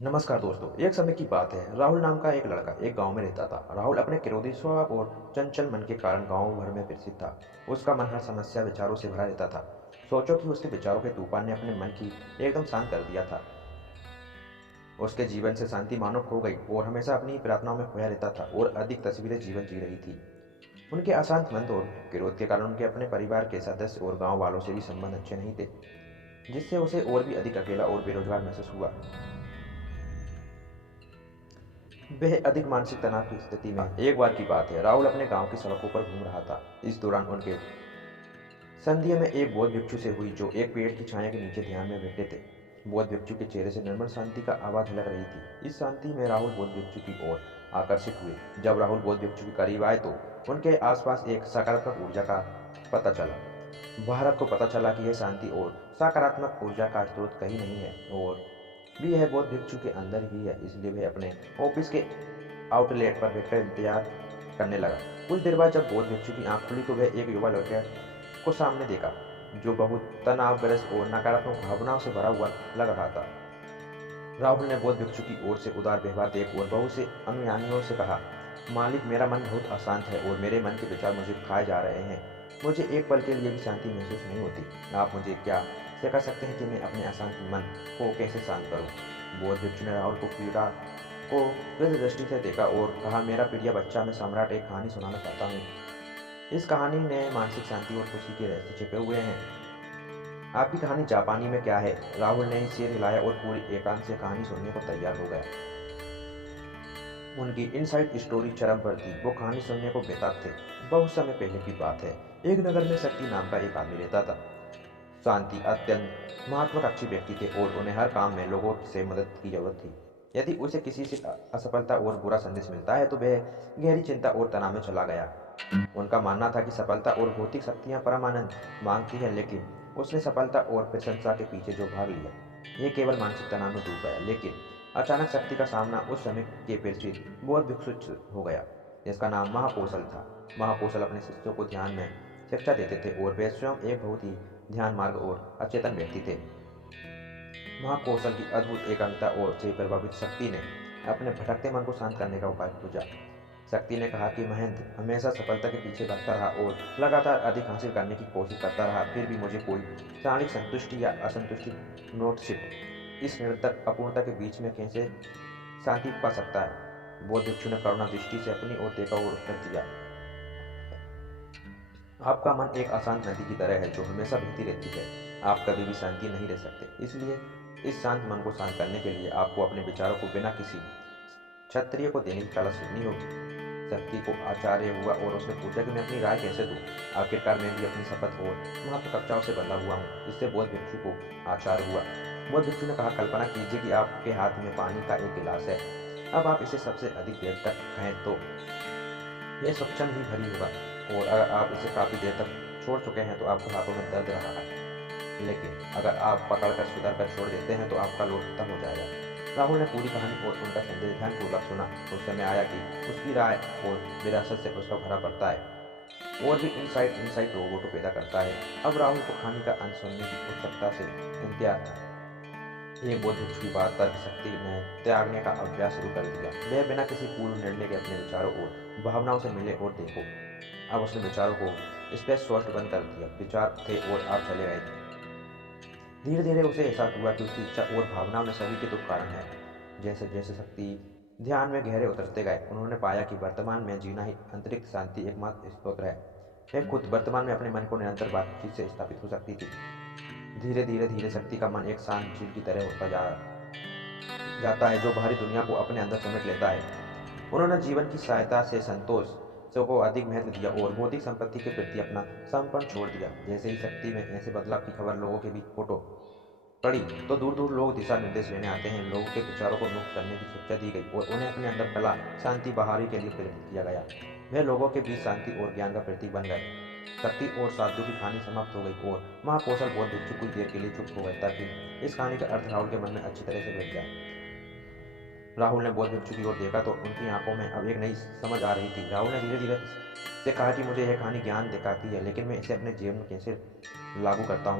नमस्कार दोस्तों। एक समय की बात है, राहुल नाम का एक लड़का एक गांव में रहता था। राहुल अपने क्रोधी स्वभाव और चंचल मन के कारण गांव भर में प्रसिद्ध था। उसका मन हर समस्या विचारों से भरा रहता था। सोचो कि उसके विचारों के तूफान ने अपने मन की एकदम शांत कर दिया था। उसके जीवन से शांति मानो खो गई और हमेशा अपनी ही प्रार्थनाओं में खोया रहता था और अधिक तस्वीरें जीवन जी रही थी। उनके अशांत मन और क्रोध के कारण उनके अपने परिवार के सदस्य और गाँव वालों से भी संबंध अच्छे नहीं थे, जिससे उसे और भी अधिक अकेला और बेरोजगार महसूस हुआ। वह अधिक मानसिक तनाव की स्थिति में एक बार की बात है, राहुल अपने गांव की सड़कों पर घूम रहा था। इस दौरान उनके संध्या में एक बौद्ध भिक्षु से हुई जो एक पेड़ की छाया के नीचे ध्यान में बैठे थे। बौद्ध भिक्षु के चेहरे से निर्मल शांति का आवाज झलक रही थी। इस शांति में राहुल बौद्ध भिक्षु की ओर आकर्षित हुए। जब राहुल बौद्ध भिक्षु के करीब आए तो उनके आसपास एक सकारात्मक ऊर्जा का पता चला। भारत को पता चला कि यह शांति और सकारात्मक ऊर्जा का स्रोत कहीं नहीं है और भी यह बौद्ध भिक्षु के अंदर ही है। इसलिए वह अपने ऑफिस के आउटलेट पर बैठकर इंतजार करने लगा। कुछ देर बाद जब बौद्ध भिक्षु की आंख खुली तो वह एक युवा लड़के को सामने देखा जो बहुत तनावग्रस्त और नकारात्मक भावनाओं से भरा हुआ लग रहा था। राहुल ने बौद्ध भिक्षु की ओर से उदार व्यवहार देख और बहुत से अनुयायियों से कहा, मालिक, मेरा मन बहुत अशांत है और मेरे मन के विचार मुझे खाए जा रहे हैं। मुझे एक पल के लिए भी शांति महसूस नहीं होती। आप मुझे क्या सिखा सकते हैं कि मैं अपने अशांत मन को कैसे शांत करूं? बौद्ध भिक्षु ने राहुल को वृद्ध दृष्टि से देखा और कहा, मेरा प्रिय बच्चा, मैं सम्राट एक कहानी सुनाना चाहता हूँ। इस कहानी में मानसिक शांति और खुशी के रहस्य छिपे हुए हैं। आपकी कहानी जापानी में क्या है? राहुल ने सिर हिलाया और पूरी एकांत से कहानी सुनने को तैयार हो गया। उनकी इनसाइड स्टोरी चरम पर थी। वो कहानी सुनने को बेताब थे। बहुत समय पहले की बात है। एक नगर में शक्ति नाम का एक आदमी रहता था। शांति अत्यंत महत्वाकांक्षी व्यक्ति थे और उन्हें हर काम में लोगों से मदद की जरूरत थी। यदि उसे किसी से असफलता और बुरा संदेश मिलता है तो वह गहरी चिंता और तनाव में चला गया। उनका मानना था कि सफलता और भौतिक शक्तियां परमानंद मांगती है, लेकिन उसने सफलता और प्रशंसा के पीछे जो भाग लिया, ये केवल मानसिक तनाव में डूब गया। लेकिन अचानक शक्ति का सामना उस समय के परिचित बौद्ध भिक्षु हो गया, जिसका नाम महाकौशल था। महाकौशल अपने शिष्यों को ध्यान में शिक्षा देते थे और वे स्वयं एक बहुत ही ध्यान मार्ग और अचेतन व्यक्ति थे। महाकौशल की अद्भुत एकांतता और से प्रभावित शक्ति ने अपने भटकते मन को शांत करने का उपाय खोजा। शक्ति ने कहा कि महेंद्र हमेशा सफलता के पीछे भागता रहा और लगातार अधिक हासिल करने की कोशिश करता रहा, फिर भी मुझे कोई क्षणिक संतुष्टि या असंतुष्टि नोट शिट इस निरंतर अपूर्णता के बीच में कैसे शांति पा सकता है? बौद्ध भिक्षु ने करुणा दृष्टि से अपनी ओर देखा और उत्तर दिया, आपका मन एक अशांत नदी की तरह है जो हमेशा बहती रहती है। आप कभी भी शांति नहीं रह सकते। इसलिए इस शांत मन को शांत करने के लिए आपको अपने विचारों को बिना किसी क्षत्रिय को देने की कला सीखनी होगी। शक्ति को आचार्य हुआ और उसने पूछा कि मैं अपनी राय कैसे दूं? आखिरकार मैं भी अपनी शपथ और महत्वाकांक्षाओं से बंधा हुआ हूँ। इससे बौद्ध भिक्षु को आचार्य हुआ। बौद्ध भिक्षु ने कहा, कल्पना कीजिए कि आपके हाथ में पानी का एक गिलास है। अब आप इसे सबसे अधिक देर तक खाएं तो यह स्वच्छंद ही भरी होगा, और अगर आप इसे काफ़ी देर तक छोड़ चुके हैं तो आपके हाथों में दर्द रहा है। लेकिन अगर आप पकड़कर सुधर कर छोड़ देते हैं तो आपका लोड खत्म हो जाएगा। राहुल ने पूरी कहानी और उनका संदेश ध्यानपूर्वक सुना। उस समय आया कि उसकी राय और विरासत से उसका भरा पड़ता है और भी इनसाइट लोगों को पैदा करता है। अब राहुल को कहानी का अंत सुनने की उत्सुकता से इंतजार था। एक बौद्ध भिक्षु की बात तर्क शक्ति में त्यागने का अभ्यास शुरू कर दिया। वह बिना किसी पूर्व निर्णय के अपने विचारों और भावनाओं से मिले और देखो। अब उसने विचारों को स्पेस सोस्ट बंद कर दिया। विचार थे और आप चले गए थे। धीरे धीरे उसे एहसास हुआ कि उसकी इच्छा और भावनाओं में सभी के दुख कारण है। जैसे जैसे शक्ति ध्यान में गहरे उतरते गए, उन्होंने पाया कि वर्तमान में जीना ही आंतरिक शांति एकमात्र स्रोत है। वह खुद वर्तमान में अपने मन को निरंतर बातचीत से स्थापित हो सकती थी। धीरे धीरे धीरे शक्ति का मन एक शांत झील की तरह होता जाता है जो बाहरी दुनिया को अपने अंदर समेट लेता है। उन्होंने जीवन की सहायता से संतोष को अधिक महत्व दिया और भौतिक संपत्ति के प्रति अपना समर्पण छोड़ दिया। जैसे ही शक्ति में ऐसे बदलाव की खबर लोगों के बीच फोटो पड़ी तो दूर दूर लोग दिशा निर्देश लेने आते हैं। लोगों के विचारों को मुक्त करने की शिक्षा दी गई और उन्हें अपने अंदर कला शांति बहाली के लिए प्रेरित किया गया। वे लोगों के बीच शांति और ज्ञान का प्रतीक बन गए। शक्ति और साधु की कहानी समाप्त हो गई और महाकौशल बौद्ध भिक्षु कुछ देर के लिए चुप हो गए ताकि इस कहानी का अर्थ राहुल के मन में अच्छी तरह से बैठ जाए। राहुल ने बौद्ध भिक्षु की ओर देखा तो उनकी आंखों में अब एक नई समझ आ रही थी। राहुल ने धीरे धीरे से कहा कि मुझे यह कहानी ज्ञान दिखाती है, लेकिन मैं इसे अपने जीवन में कैसे लागू करता हूँ।